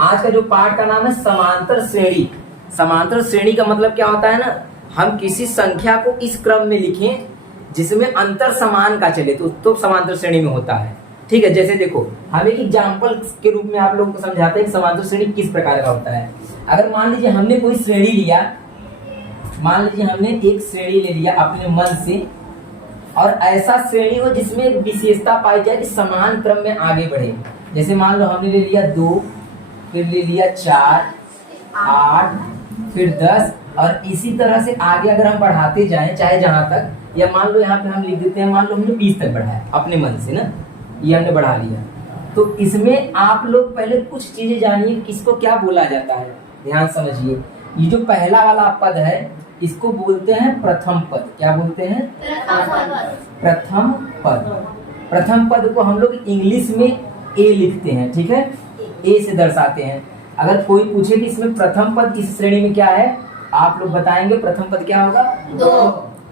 आज का जो पाठ का नाम है समांतर श्रेणी। समांतर श्रेणी का मतलब क्या होता है ना, हम किसी संख्या को इस क्रम में लिखें जिसमें अंतर समान का चले तो समांतर श्रेणी में होता है। ठीक है, जैसे देखो हम एक एग्जाम्पल के रूप में आप लोगों को समझाते हैं कि समांतर श्रेणी किस प्रकार का होता है। अगर मान लीजिए हमने कोई श्रेणी लिया, मान लीजिए हमने एक श्रेणी ले लिया अपने मन से, और ऐसा श्रेणी हो जिसमें एक विशेषता पाई जाए कि समान क्रम में आगे बढ़े। जैसे मान लो हमने ले लिया 2, फिर ले लिया 4, 8, फिर 10, और इसी तरह से आगे अगर हम बढ़ाते जाएं चाहे जहां तक, या मान लो यहाँ पे हम लिख देते हैं, मान लो हमने 20 तक बढ़ाया अपने मन से ना, ये हमने बढ़ा लिया। तो इसमें आप लोग पहले कुछ चीजें जानिए किसको क्या बोला जाता है, ध्यान समझिए। ये जो पहला वाला पद है इसको बोलते हैं प्रथम पद। क्या बोलते हैं? प्रथम पद। प्रथम पद को हम लोग इंग्लिश में ए लिखते हैं, ठीक है, ए से दर्शाते हैं। अगर कोई पूछे कि इसमें प्रथम पद इस श्रेणी में क्या है, आप लोग बताएंगे प्रथम पद क्या होगा? 2।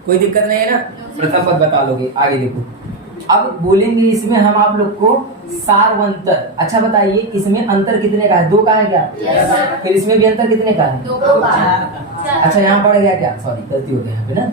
कोई दिक्कत नहीं है ना, प्रथम पद बता लोगे। आगे देखो, अब बोलेंगे इसमें हम आप लोग को सारवंतर। अच्छा बताइए इसमें अंतर कितने का है? 2 का है क्या? yes, फिर इसमें भी अंतर कितने का है? 2 का। अच्छा यहाँ पड़ गया क्या? सॉरी गलती हो गई यहाँ पे ना,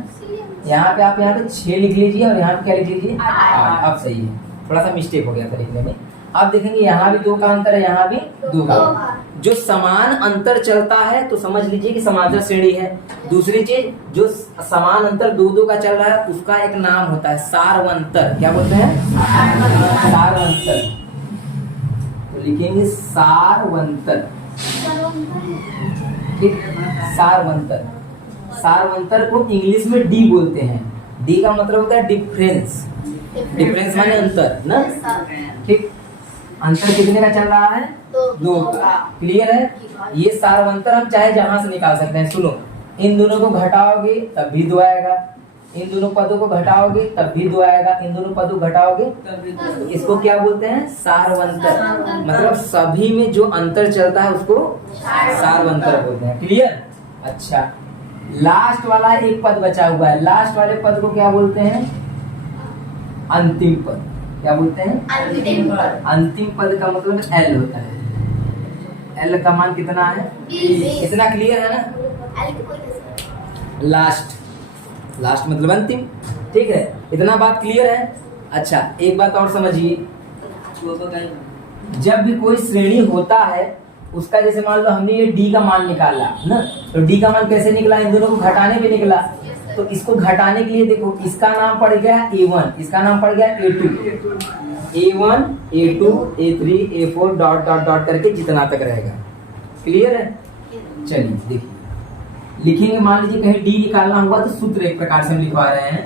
यहाँ पे आप यहाँ पे 6 लिख लीजिए और यहाँ पे क्या लिख लीजिए? 8। अब सही है, थोड़ा सा मिस्टेक हो गया था लिखने में। अब देखेंगे यहाँ भी 2 का अंतर है, यहाँ भी 2 का। जो समान अंतर चलता है तो समझ लीजिए कि समांतर श्रेणी है। दूसरी चीज, जो समान अंतर 2-2 का चल रहा है उसका एक नाम होता है सारवंतर। क्या बोलते हैं? सारवंतर। तो लिखेंगे सारवंतर। ठीक, सारवंतर। सारवंतर को इंग्लिश में डी बोलते हैं। डी का मतलब होता है डिफरेंस। डिफरेंस माने अंतर ना, ठीक। अंतर कितने का चल रहा है? 2 का। क्लियर है? ये सारवंतर हम चाहे जहां से निकाल सकते हैं। सुनो, इन दोनों को घटाओगे तब भी 2 आएगा, इन दोनों पदों को घटाओगे तब भी 2 आएगा, इन दोनों पदों को घटाओगे तब भी 2। तो इसको क्या बोलते हैं? सारवंतर। मतलब सभी में जो अंतर चलता है उसको सारवंतर बोलते हैं। क्लियर? अच्छा, लास्ट वाला एक पद बचा हुआ है, लास्ट वाले पद को क्या बोलते हैं? अंतिम पद। क्या बोलते हैं? अंतिम पद। अंतिम पद का मतलब एल होता है। एल का मान कितना है? 20। इतना क्लियर है ना? लास्ट, लास्ट मतलब अंतिम। ठीक है, इतना बात क्लियर है। अच्छा, एक बात और समझिए, जब भी कोई श्रेणी होता है उसका, जैसे मान लो हमने ये डी का मान निकाला ना, तो डी का मान कैसे निकला? इन दोनों को घटाने पे निकला। तो इसको घटाने के लिए देखो, इसका नाम पड़ गया A1, इसका नाम पड़ गया A2, A1, A2, A3, A4 dot dot dot करके जितना तक रहेगा। क्लियर है? चलिए देखिए, लिखेंगे। मान लीजिए कहीं डी निकालना हुआ तो सूत्र एक प्रकार से हम लिखवा रहे हैं।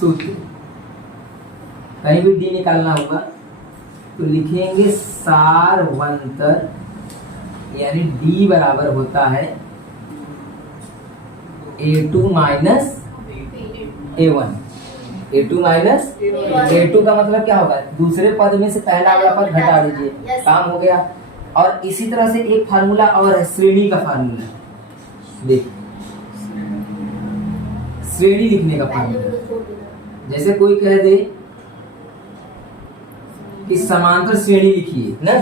सूत्र कहीं भी डी निकालना हुआ तो लिखेंगे सारवंतर, यानी डी बराबर होता है A2 minus A1। A2 minus A2 का मतलब क्या होगा? दूसरे पद में से पहला वाला पद घटा दीजिए, काम हो गया। और इसी तरह से एक फार्मूला और है, श्रेणी का फार्मूला। देखिए, श्रेणी लिखने का फार्मूला, जैसे कोई कह दे कि समांतर श्रेणी लिखिए ना,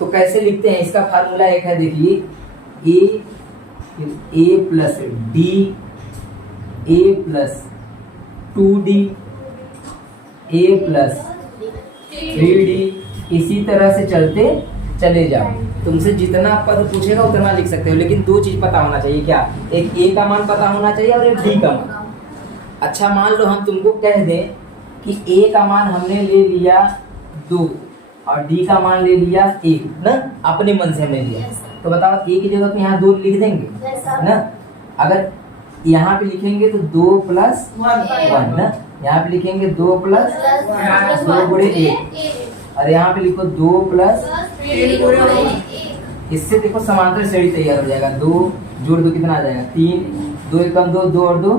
तो कैसे लिखते हैं? इसका फार्मूला एक है, देखिए, A plus D, A plus 2D, A plus 3D, इसी तरह से चलते चले जाओ। तुमसे जितना पद पूछेगा उतना लिख सकते हो, लेकिन 2 चीज पता होना चाहिए। क्या? एक A का मान पता होना चाहिए और एक D का मान। अच्छा, मान लो हम तुमको कह दें कि A का मान हमने ले लिया 2 और D का मान ले लिया 1 ना, अपने मन से हमने लिया। तो बताओ A की जगह पे यहाँ 2 लिख देंगे ना। अगर यहाँ पे लिखेंगे तो 2 प्लस 1 ना, यहाँ पे लिखेंगे 2 प्लस 2 गुणे 1, और यहाँ पे लिखो 2 प्लस 3। इससे देखो समांतर श्रेणी तैयार हो जाएगा। 2 जोड़ 2 कितना आ जाएगा? 3, 2 एकम 2, 2 और 2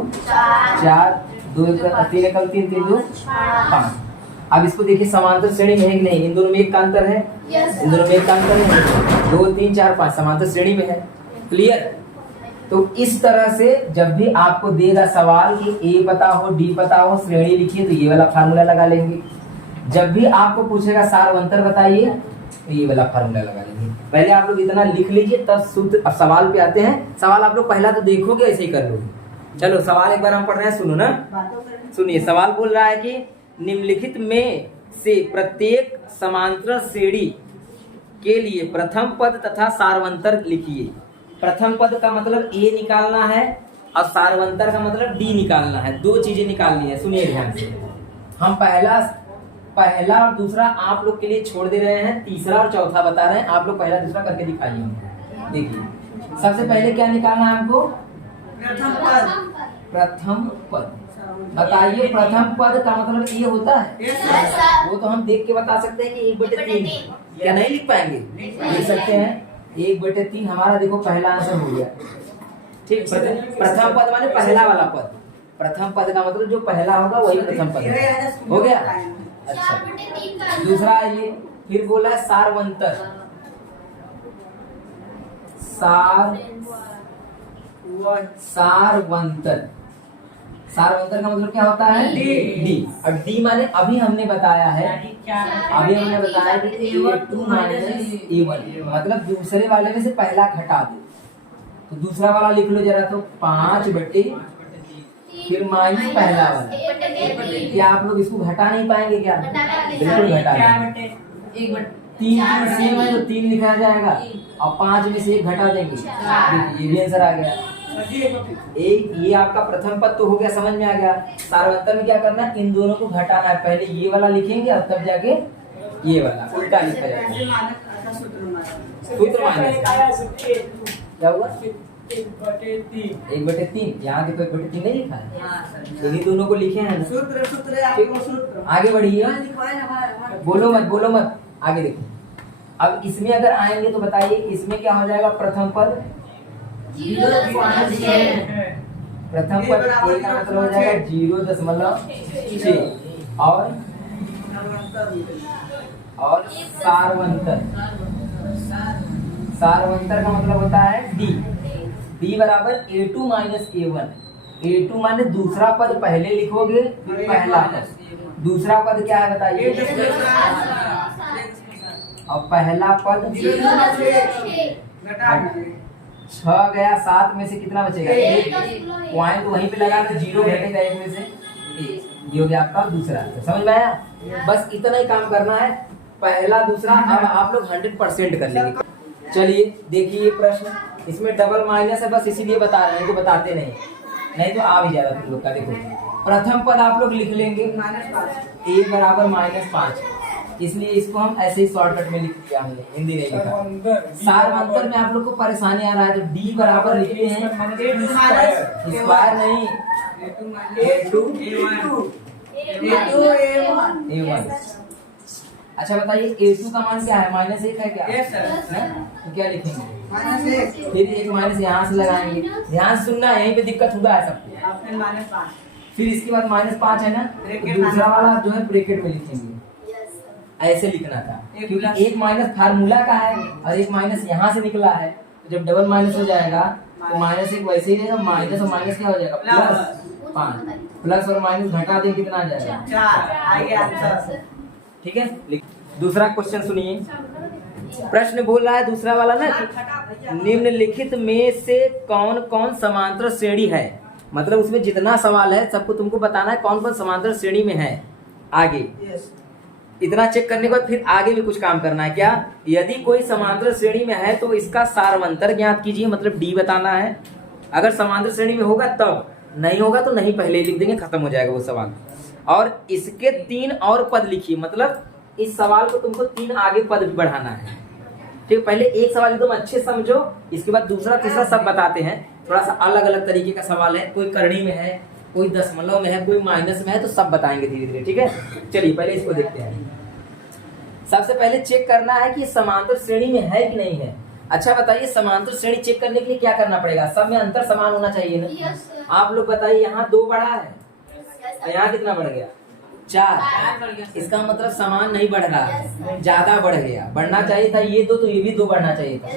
4, 2 3 एकम 3, 3 2 5। अब इसको देखिए समांतर श्रेणी में है कि नहीं? इन दोनों में एक का अंतर है, इन दोनों में एक का अंतर है। 2 3 4 5 समांतर श्रेणी में है। क्लियर? तो इस तरह से जब भी आपको देगा सवाल कि ए पता हो, डी पता हो, श्रेणी लिखिए, तो ये वाला फार्मूला लगा लेंगे। जब भी आपको पूछेगा सारवंतर बताइए, तो ये वाला फार्मूला लगा लेंगे। पहले आप लोग इतना लिख लीजिए, तब सूत्र। अब सवाल पे आते हैं। सवाल आप लोग पहला तो देखोगे, ऐसे ही कर लोगे। चलो सवाल एक बार हम पढ़ रहे हैं, सुनो ना, सुनिए। सवाल बोल रहा है कि निम्नलिखित में से प्रत्येक समांतर श्रेणी के लिए प्रथम पद तथा सारवंतर लिखिए। प्रथम पद का मतलब ए निकालना है और सारवंतर का मतलब डी निकालना है। दो चीजें निकालनी है, सुनिए ध्यान से। हम पहला और दूसरा आप लोग के लिए छोड़ दे रहे हैं, तीसरा और चौथा बता रहे हैं। आप लोग पहला दूसरा करके दिखाइए। देखिए सबसे पहले क्या निकालना है हमको? प्रथम पद। बताइए प्रथम पद का मतलब ये होता है? वो तो हम देख के बता सकते हैं कि 1/3। क्या नहीं लिख पाएंगे? लिख सकते हैं 1/3। हमारा देखो पहला आंसर हो गया। ठीक, प्रथम पद माने पहला वाला पद। प्रथम पद का मतलब जो पहला होगा वही प्रथम पद हो गया। अच्छा, दूसरा ये फिर बोला सारवंतर। सारवंतर का मतलब क्या होता है? डी। और डी माने अभी हमने बताया कि A2 - A1 मतलब दूसरे वाले में से पहला घटा दो। तो दूसरा वाला लिख लो जरा, तो 5/, फिर माइनस पहला वाला। क्या आप लोग इसको घटा नहीं पाएंगे? क्या बिल्कुल घटा लेंगे। 3 सेम है तो 3 लिखा जाएगा और 5 में से 1 घटा देंगे। ये भी आंसर आ गया। एक ये आपका प्रथम पद तो हो गया, समझ में आ गया। सारवंतर में क्या करना है? इन दोनों को घटाना है। पहले ये वाला लिखेंगे और तब जाके ये वाला उल्टा लिखा जाएगा। सूत्र माइनस क्या हुआ? 1/3। यहाँ देखो 1/3 नहीं लिखा है, यही दोनों को लिखे हैं। सूत्र आगे बढ़िए, बोलो मत, आगे देखो। अब इसमें अगर आएंगे तो बताइए इसमें क्या हो जाएगा? प्रथम पद 0.6। प्रथम पद ए का मतलब हो जाएगा 0.6 और सारवंतर का मतलब होता है डी बराबर A2 - A1। A2 माने दूसरा पद पहले लिखोगे फिर पहला पद। दूसरा पद क्या है बताइए? और पहला पद 6 गया, 7 में से कितना बचेगा? 1 पॉइंट वहीं पे लगा दो, 0 घटेगा 1 में से 1। ये हो गया आपका दूसरा। समझ में आया? बस इतना ही काम करना है, पहला दूसरा। अब आप लोग 100% कर लेंगे। चलिए देखिए ये प्रश्न, इसमें डबल माइनस है, बस इसीलिए बता रहे हैं, तो बताते नहीं तो आ भी जाएगा तुम लोग का। देखो प्रथम पद आप लोग लिख लेंगे A बराबर -5, इसलिए इसको हम ऐसे ही शॉर्टकट में लिख दिया हमने, हिंदी नहीं लिखा। सारवंतर में आप लोग को परेशानी आ रहा है तो D बराबर लिखते हैं स्क्वायर नहीं, A1। अच्छा बताइए A2 का मान क्या है? -1 है क्या? तो क्या लिखेंगे? फिर एक माइनस यहाँ से लगाएंगे। ध्यान से सुनना, यहीं पे दिक्कत हुआ है सबको। फिर इसके बाद -5 है ना, तो दूसरा वाला जो है ब्रैकेट में लिखेंगे। ऐसे लिखना था क्योंकि एक माइनस फार्मूला का है और एक माइनस यहाँ से निकला है। तो जब डबल माइनस हो जाएगा तो -1 वैसे ही रहेगा, माइनस और माइनस क्या हो जाएगा? +5। प्लस और माइनस घटा दे कितना आ जाएगा? 4। ठीक है, दूसरा क्वेश्चन सुनिए। प्रश्न बोल रहा है दूसरा वाला ना कि निम्नलिखित में से कौन कौन समांतर श्रेणी है। मतलब उसमें जितना सवाल है सबको तुमको बताना है कौन कौन समांतर श्रेणी में है। आगे इतना चेक करने के बाद फिर आगे भी कुछ काम करना है। क्या? यदि कोई समांतर श्रेणी में है तो इसका सारवंतर ज्ञात कीजिए, मतलब डी बताना है। अगर समांतर श्रेणी में होगा तब, नहीं होगा तो नहीं, पहले लिख देंगे, खत्म हो जाएगा वो सवाल। और इसके 3 और पद लिखिए, मतलब इस सवाल को तुमको 3 आगे पद भी बढ़ाना है। ठीक, पहले एक सवाल एकदम अच्छे समझो, इसके बाद दूसरा तीसरा सब बताते हैं। थोड़ा सा अलग अलग तरीके का सवाल है, कोई करनी में है, कोई दशमलव में है, कोई माइनस में है, तो सब बताएंगे धीरे धीरे। ठीक है, चलिए पहले इसको देखते हैं। सबसे पहले चेक करना है कि समांतर श्रेणी में है कि नहीं है। अच्छा बताइए समांतर श्रेणी चेक करने के लिए क्या करना पड़ेगा? सब में अंतर समान होना चाहिए ना। आप लोग बताइए, यहाँ 2 बढ़ा है, यहाँ कितना बढ़ गया? 4। इसका मतलब समान नहीं बढ़ रहा, ज्यादा बढ़ गया। बढ़ना चाहिए था ये 2, तो ये भी 2 बढ़ना चाहिए था।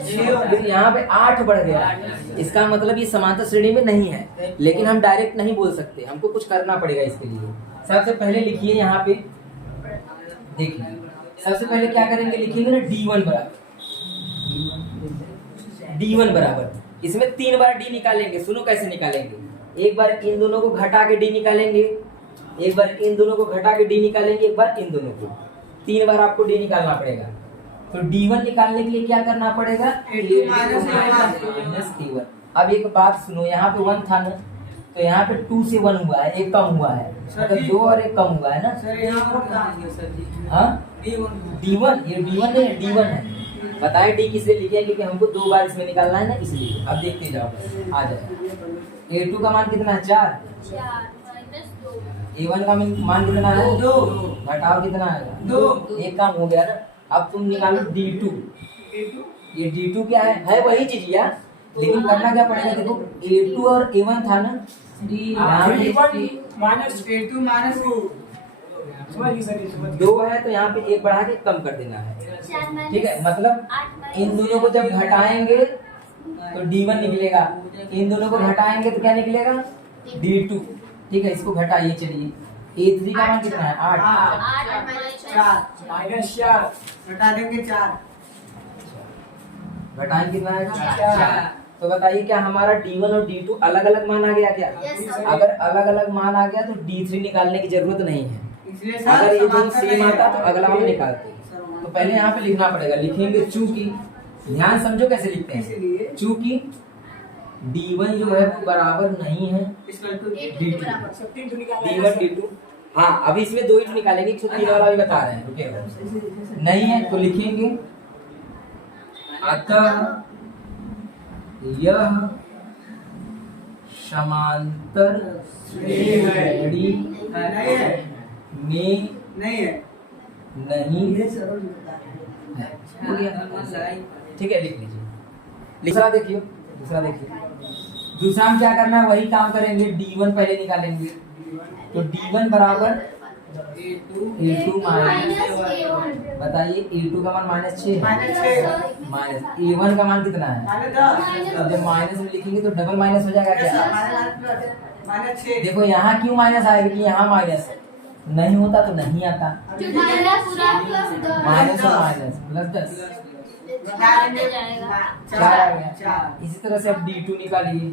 फिर यहाँ पे 8 बढ़ गया, इसका मतलब ये समांतर श्रेणी में नहीं है। लेकिन हम डायरेक्ट नहीं बोल सकते, हमको कुछ करना पड़ेगा इसके लिए। सबसे पहले लिखिए यहाँ पे, देखिए सबसे पहले क्या करेंगे, लिखेंगे ना D1 बराबर, D1 बराबर, इसमें 3 बार D निकालेंगे। सुनो कैसे निकालेंगे, एक बार इन दोनों को घटा के D निकालेंगे, एक बार इन दोनों को घटा के D निकालेंगे, एक बार इन दोनों को, 3 बार आपको D निकालना पड़ेगा। तो D1 निकालने के लिए क्या करना पड़ेगा, A2 माइनस A1। अब एक बात सुनो, यहाँ पे 1 था ना, तो यहाँ पे 2 से 1 हुआ है, एक कम हुआ है, मतलब 2 और एक कम हुआ है ना सर। यहाँ पर बताएंगे सर जी। हाँ D1 ये D1 नहीं है, D1 है। बताए D किसलिए लिखे हैं, क्योंकि हमको 2 बार इसमें निकालना है ना, इसलिए। अब देखते जाओ, आ जाए। A2 का मान कितना है, 4। A1 का मान कितना है, 2। घटाओ कितना आएगा, 2। एक काम हो गया ना। अब तुम निकालो D2। ये D2 क्या है वही चीज यार, लेकिन करना क्या पड़ेगा, देखो A2 और A1 था ना, D1 माइनस A2 माइनस 2 है, तो यहाँ पे एक बढ़ा के कम कर देना है, ठीक है। मतलब इन दोनों को जब घटाएंगे तो D1 निकलेगा, इन दोनों को घटाएंगे तो क्या निकलेगा, D2, ठीक है। इसको घटाइए, चलिए। A3 का मान कितना है, 8 माइनस 4 घटा देंगे 4, घटाएं कितना है, 4। 4। तो बताइए क्या हमारा D1 और D2 अलग अलग मान आ गया क्या? अगर अलग अलग मान आ गया तो D3 निकालने की जरूरत नहीं है। अगर ये दोनों सेम आता तो अगला हम निकालते। तो पहले यहाँ पे लिखना पड़ेगा, लिखेंगे चूंकि, ध्यान समझो कैसे लिखते हैं, चूंकि D1 जो है वो बराबर नहीं है D1 D2। हाँ अभी इसमें 2 ही निकालेंगे, 103 वाला भी बता रहे हैं, रुकिए। नहीं है तो लिखेंगे अतः यह समांतर श्रेणी में नहीं है, नहीं है, ठीक है। लिख लीजिए। दूसरा देखिए, दूसरा हम क्या करना है, वही काम करेंगे। D1 पहले निकालेंगे, तो D1 बराबर A2 माइनस, बताइए A2 का मान -6 माइनस A1 का मान कितना है, तो जब माइनस में लिखेंगे तो डबल माइनस हो जाएगा क्या, -6। देखो यहाँ क्यों माइनस आएगा, कि यहाँ माइनस नहीं होता तो नहीं आता, माइनस और माइनस प्लस 10, 4 आ गया। इसी तरह से अब D2 निकालिए,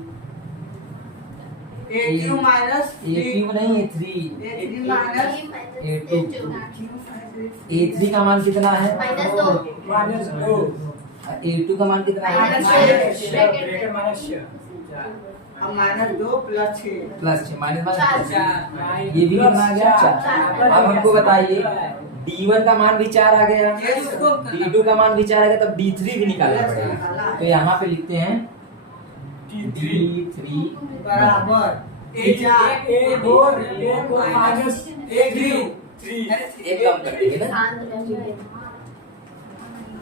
A2 माइनस A3 नहीं A3 A3 minus A2। A3 का मान कितना है, -2। A2 का मान कितना है, अब -2 प्लस 6 प्लस 6 ये भी कितना आ गया, 4। अब हमको बताइए D1 का मान भी 4 आ गया, D2 का मान भी 4 आ गया, तब D3 भी निकालना पड़ेगा। तो यहाँ पे लिखते हैं D3 बराबर A2 माइनस A3 एक कम कर देंगे ना।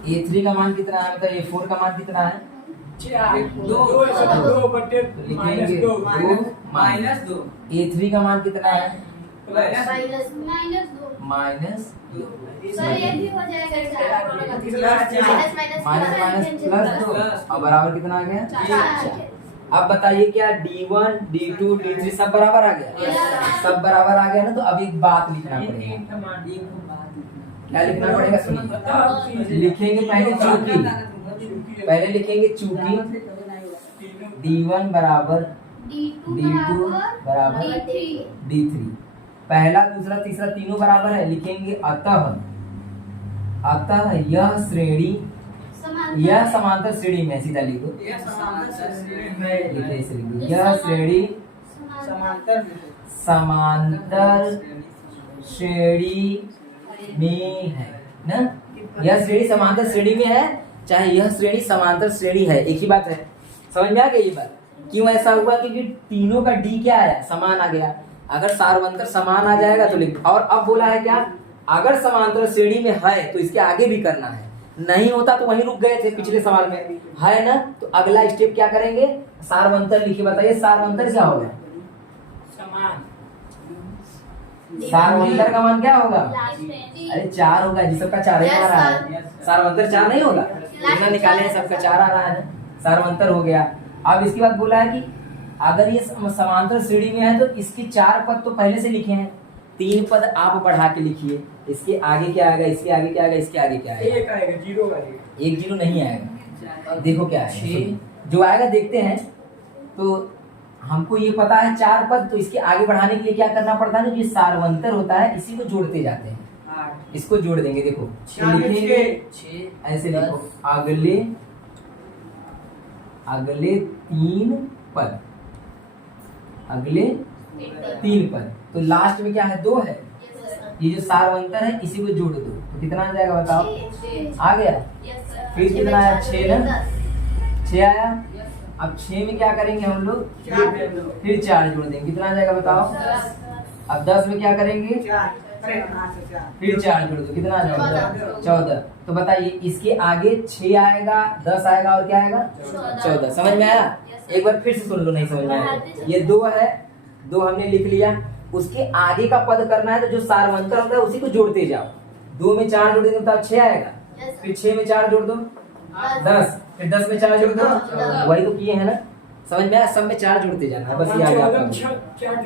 A3 का मान कितना है, मतलब A4 का मान कितना है, 2 बटे लिखेंगे 2 माइनस 2। A3 का मान कितना है, माइनस माइनस प्लस 2 और बराबर कितना आ गया, 4। अब बताइए क्या D1 D2 D3 सब बराबर आ गया, सब बराबर आ गया ना। तो अब एक बात लिखना पड़ेगा, क्या लिखना पड़ेगा, सुनिए। लिखेंगे पहले लिखेंगे चूंकि D1 बराबर D2 बराबर D3, पहला दूसरा तीसरा तीनों बराबर है, लिखेंगे अतः यह श्रेणी, यह समांतर श्रेणी में, सीधा लिखो यह श्रेणी समांतर श्रेणी में है ना। यह श्रेणी समांतर श्रेणी में है, चाहे यह श्रेणी समांतर श्रेणी है, एक ही बात है। समझ में आ गई ये बात, क्यों ऐसा हुआ, क्योंकि तीनों का D क्या आया, समान आ गया। अगर सार्वंतर समान आ जाएगा तो लिख। और अब बोला है क्या, अगर समांतर श्रेणी में है तो इसके आगे भी करना है, नहीं होता तो वहीं रुक गए थे पिछले सवाल में, है ना। तो अगला स्टेप क्या करेंगे, सार्वंतर लिखिए। बताइए सार्वंतर क्या होगा, सार्वंतर का मान क्या होगा, अरे 4 होगा जी, सबका 4 ही आ रहा है, सार्वंतर 4 नहीं होगा, कितना निकाले हैं, सबका 4 आ रहा है ना, सार्वंतर हो गया। अब इसके बाद बोला है कि अगर ये समांतर श्रेणी में है तो इसकी 4 पद तो पहले से लिखे हैं, 3 पद आप बढ़ा के लिखिए। इसके आगे क्या आएगा, इसके आगे क्या आएगा, इसके आगे क्या आएगा? 1 आएगा, 0 आएगा। 1 0 नहीं आएगा। देखो क्या है, जो आएगा देखते हैं। तो हमको ये पता है 4 पद, तो इसके आगे बढ़ाने के लिए क्या करना पड़ता है ना, जो सारवंतर होता है इसी को जोड़ते जाते हैं। इसको जोड़ देंगे। देखो तो लिखेंगे ऐसे, देखो अगले 3 पद, अगले 3 पद। तो लास्ट में क्या है, 2 है। ये जो सारवंतर है इसी को जोड़ दो, तो कितना आ जाएगा बताओ? आ गया। फिर कितना आया, 6 ना, 6 आया। अब 6 में क्या करेंगे हम लोग, फिर 4 जोड़ देंगे, कितना आ जाएगा बताओ? अब 10 में क्या करेंगे, फिर 4 जोड़ दो, कितना आ जाएगा? 14। तो बताइए इसके आगे 6 आएगा, 10 आएगा और क्या आएगा? 14। समझ में आया? एक बार फिर से सुन लो, नहीं समझ में आया। ये 2 है, 2 हमने लिख लिया। उसके आगे का पद करना है, तो जो सारवंतर होता है उसी को जोड़ते जाओ। 2 में 4 जोड़ देंगे तो 6 आएगा। फिर 6 में 4 जोड़ दो, 10। फिर 10 में 4 जोड़ दो, वही तो किए है ना। समझ में आया? सब में 4 जोड़ते जाना है, बस ये आ गया आपका।